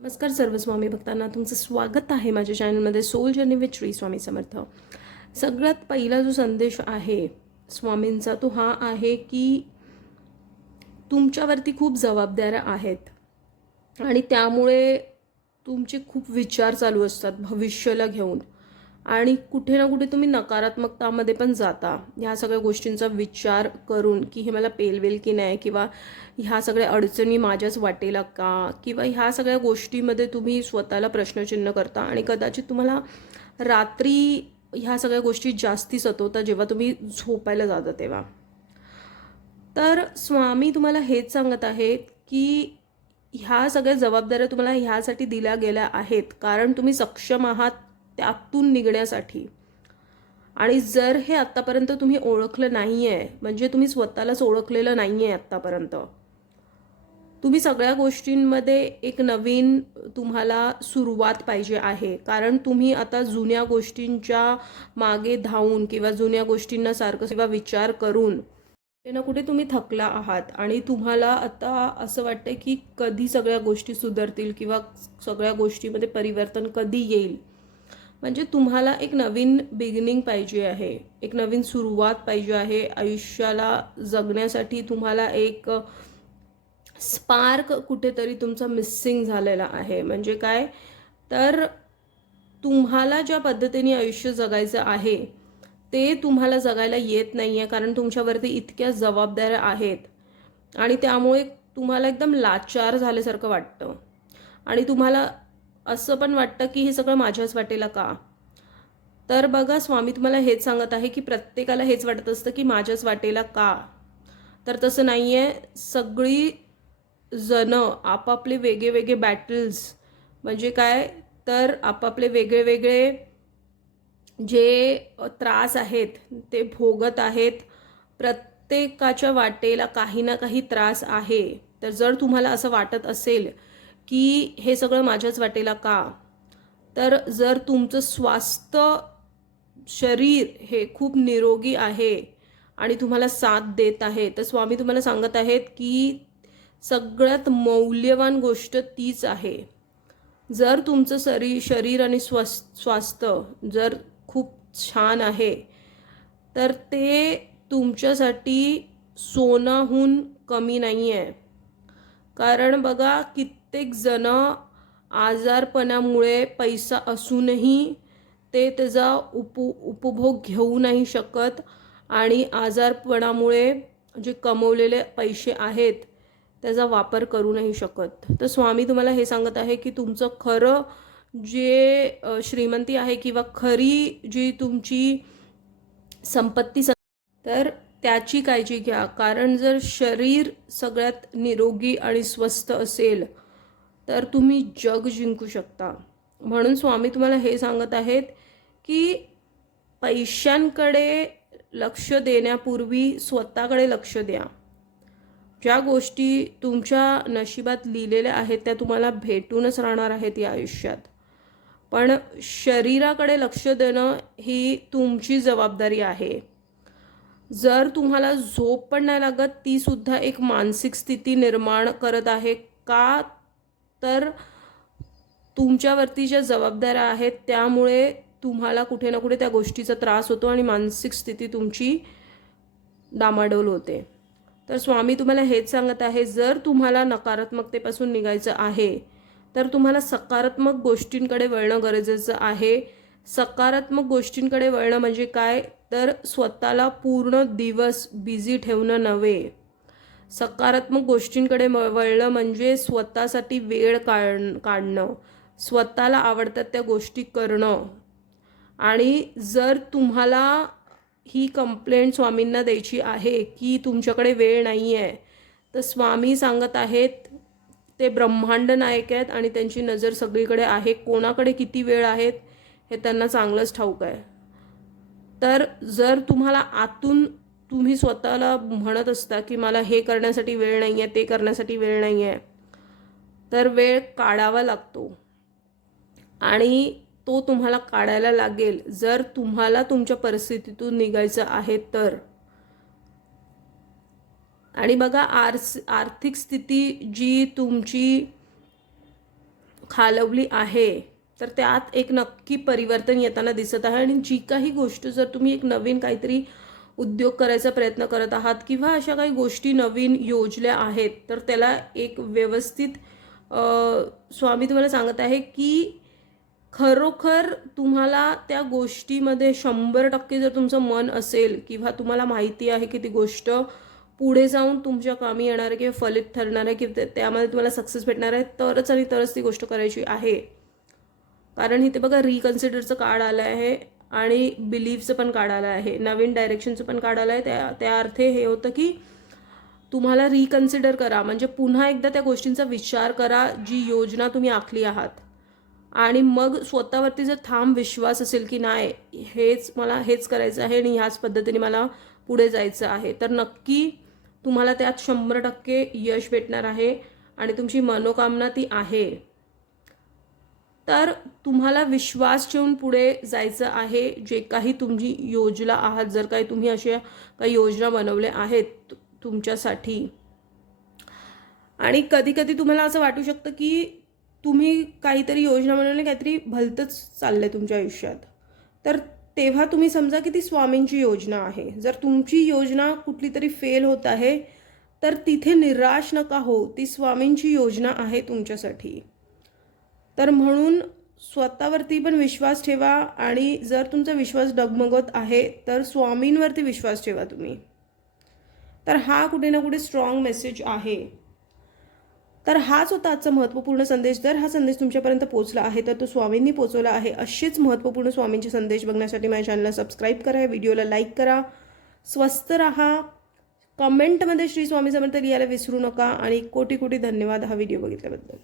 नमस्कार सर्व स्वामी भक्तांना, तुमचं स्वागत आहे माझ्या चॅनलमध्ये soul journey with Shri Swami Samarth. सगळ्यात पहिला जो संदेश आहे स्वामींचा तो हा आहे की तुमच्यावरती खूप जबाबदाऱ्या आहेत आणि त्यामुळे तुमचे खूप विचार चालू असतात भविष्याला घेऊन आणि कुठे ना कुठे तुम्ही नकारात्मकतामध्ये पण जाता ह्या सगळ्या गोष्टींचा विचार करून की हे मला पेलवेल की नाही, किंवा ह्या सगळ्या अडचणी माझ्याच वाटेला का, किंवा ह्या सगळ्या गोष्टीमध्ये तुम्ही स्वतःला प्रश्नचिन्ह करता आणि कदाचित तुम्हाला रात्री ह्या सगळ्या गोष्टी जास्ती सतवतात जेव्हा तुम्ही झोपायला जाता तेव्हा. तर स्वामी तुम्हाला हेच सांगत आहेत की ह्या सगळ्या जबाबदाऱ्या तुम्हाला ह्यासाठी दिल्या गेल्या आहेत कारण तुम्ही सक्षम आहात त्यातून निघण्यासाठी. आणि जर हे आत्तापर्यंत तुम्ही ओळखलं नाही आहे, म्हणजे तुम्ही स्वतःलाच ओळखलेलं नाही आहे आत्तापर्यंत, तुम्ही सगळ्या गोष्टींमध्ये एक नवीन तुम्हाला सुरुवात पाहिजे आहे. कारण तुम्ही आता जुन्या गोष्टींच्या मागे धावून किंवा जुन्या गोष्टींना सारखं किंवा विचार करून कुठे ना कुठे तुम्ही थकला आहात आणि तुम्हाला आता असं वाटतं की कधी सगळ्या गोष्टी सुधारतील किंवा सगळ्या गोष्टीमध्ये परिवर्तन कधी येईल. म्हणजे तुम्हाला एक नवीन बिगिनिंग पाहिजे आहे, एक नवीन सुरुवात पाहिजे आहे आयुष्याला जगण्यासाठी. तुम्हाला एक स्पार्क कुठेतरी तुमचा मिसिंग झालेला आहे. म्हणजे काय तर तुम्हाला ज्या पद्धतीने आयुष्य जगायचं आहे ते तुम्हाला जगायला येत नाही आहे कारण तुमच्यावरती इतक्या जबाबदाऱ्या आहेत आणि त्यामुळे तुम्हाला एकदम लाचार झाल्यासारखं वाटतं आणि तुम्हाला असं पण वाटतं की हे सगळं माझ्याच वाटेला का. तर बघा, स्वामी तुम्हाला हेच सांगत आहे की प्रत्येकाला हेच वाटत असतं की माझ्याच वाटेला का. तर तसं नाही आहे. सगळी जण आपापले वेगळे वेगळे बॅटल्स, म्हणजे काय तर आपापले वेगळे वेगळे जे त्रास आहेत ते भोगत आहेत. प्रत्येकाच्या वाटेला काही ना काही त्रास आहे. तर जर तुम्हाला असं वाटत असेल की हे सगळं माझ्याच वाटेला का, तर जर तुमचं स्वास्थ्य शरीर हे खूप निरोगी आहे आणि तुम्हाला साथ देत आहे, तर स्वामी तुम्हाला सांगत आहेत की सगळ्यात मौल्यवान गोष्ट तीच आहे. जर तुमचं शरीर आणि स्वास्थ्य जर खूप छान आहे तर ते तुमच्यासाठी सोन्याहून कमी नाही आहे. कारण बघा, कित्येक जण आजारपणामुळे पैसा असूनही ते त्याचा उपभोग घेऊ नाही शकत आणि आजारपणामुळे जे कमवलेले पैसे आहेत त्याचा वापर करू नाही शकत. तर स्वामी तुम्हाला हे सांगत आहे की तुमचं खरं जे श्रीमंती आहे किंवा खरी जी तुमची संपत्ती तर त्याची काळजी घ्या. कारण जर शरीर सगळ्यात निरोगी आणि स्वस्थ असेल तर तुम्ही जग जिंकू शकता. म्हणून स्वामी तुम्हाला हे सांगत आहेत की पैशांकडे लक्ष देण्यापूर्वी स्वतःकडे लक्ष द्या. ज्या गोष्टी तुमच्या नशिबात लिहिलेल्या आहेत त्या तुम्हाला भेटूनच राहणार आहेत या आयुष्यात. पण शरीराकडे लक्ष देणं ही तुमची जबाबदारी आहे. जर तुम्हाला झोप पण नाही लागत, ती सुद्धा एक मानसिक स्थिती निर्माण करत आहे का, तर तुमच्यावरती ज्या जबाबदाऱ्या आहेत त्यामुळे तुम्हाला कुठे ना कुठे त्या गोष्टीचा त्रास होतो आणि मानसिक स्थिती तुमची डामाडोल होते. तर स्वामी तुम्हाला हेच सांगत आहे, जर तुम्हाला नकारात्मकतेपासून निघायचं आहे तर तुम्हाला सकारात्मक गोष्टींकडे वळणं गरजेचं आहे. सकारात्मक गोष्टींकडे वळणं म्हणजे काय तर स्वतःला पूर्ण दिवस बिझी ठेवणं नव्हे. सकारात्मक गोष्टींकडे वळणं म्हणजे स्वतःसाठी वेळ काढणं, स्वतःला आवडतात त्या गोष्टी करणं. आणि जर तुम्हाला ही कंप्लेंट स्वामींना द्यायची आहे की तुमच्याकडे वेळ नाही आहे, तर स्वामी सांगत आहेत ते ब्रह्मांड नायक आहेत आणि त्यांची नजर सगळीकडे आहे. कोणाकडे किती वेळ आहेत हे त्यांना चांगलंच ठाऊक आहे. तर जर तुम्हाला आतून तुम्ही स्वतःला म्हणत असता की मला हे करण्यासाठी वेळ नाही आहे, ते करण्यासाठी वेळ नाही आहे, तर वेळ काढावा लागतो आणि तो तुम्हाला काढायला लागेल जर तुम्हाला तुमच्या परिस्थितीतून निघायचं आहे तर. आणि बघा, आर्थिक स्थिती जी तुमची खालवली आहे तर त्यात एक नक्की परिवर्तन येताना दिसत आहे. आणि जी काही गोष्ट जर तुम्ही एक नवीन काहीतरी उद्योग करायचा प्रयत्न करत आहात किंवा अशा काही गोष्टी नवीन योजल्या आहेत तर त्याला एक व्यवस्थित स्वामी तुम्हाला सांगत आहे की खरोखर तुम्हाला त्या गोष्टीमध्ये 100% जर तुमचं मन असेल किंवा तुम्हाला माहिती आहे की ती गोष्ट पुढे जाऊन तुमच्या कामी येणार आहे किंवा फलित ठरणार आहे किंवा त्यामध्ये तुम्हाला सक्सेस भेटणार आहे तरच आणि तरच ती गोष्ट करायची आहे. कारण इथे बघा रिकन्सिडरचं कार्ड आलं आहे आणि बिलीफचं पण कार्ड आलं आहे, नवीन डायरेक्शनचं पण कार्ड आलं आहे. त्या अर्थे हे होतं की तुम्हाला रिकन्सिडर करा, म्हणजे पुन्हा एकदा त्या गोष्टींचा विचार करा जी योजना तुम्ही आखली आहात. आणि मग स्वतःवरती जर ठाम विश्वास असेल की नाही मला हेच करायचं आहे आणि ह्याच पद्धतीने मला पुढे जायचं आहे तर नक्की तुम्हाला त्यात 100% यश भेटणार आहे आणि तुमची मनोकामना ती आहे. तर तुम्हाला विश्वास ठेवून पुढे जायचं आहे. जे काही तुम्ही योजना आहात, जर काही तुम्ही अशा काही योजना बनवल्या आहेत तुमच्यासाठी, आणि कधी कधी तुम्हाला असं वाटू शकतं की तुम्ही काहीतरी योजना बनवली, काहीतरी भलतंच चाललंय तुमच्या आयुष्यात, तर तेव्हा तुम्ही समजा की ती स्वामींची योजना आहे. जर तुमची योजना कुठली तरी फेल होत आहे तर तिथे निराश नका हो, ती स्वामींची योजना आहे तुमच्यासाठी. तर म्हणून स्वतःवरती पण विश्वास ठेवा आणि जर तुमचा विश्वास डगमगत आहे तर स्वामींवरती विश्वास ठेवा तुम्ही. तर हा कुठे ना कुठे स्ट्रॉंग मेसेज आहे. तर हाच होता आजचा महत्त्वपूर्ण संदेश. जर हा संदेश तुमच्यापर्यंत पोहोचला आहे तर तो स्वामींनी पोहोचवला आहे. असेच महत्त्वपूर्ण स्वामींचे संदेश बघण्यासाठी माझ्या चॅनलला सबस्क्राईब करा, व्हिडिओला लाईक करा, स्वस्थ राहा, कमेंटमध्ये श्री स्वामी समर्थ लिहायला विसरू नका आणि कोटी कोटी धन्यवाद हा व्हिडिओ बघितल्याबद्दल.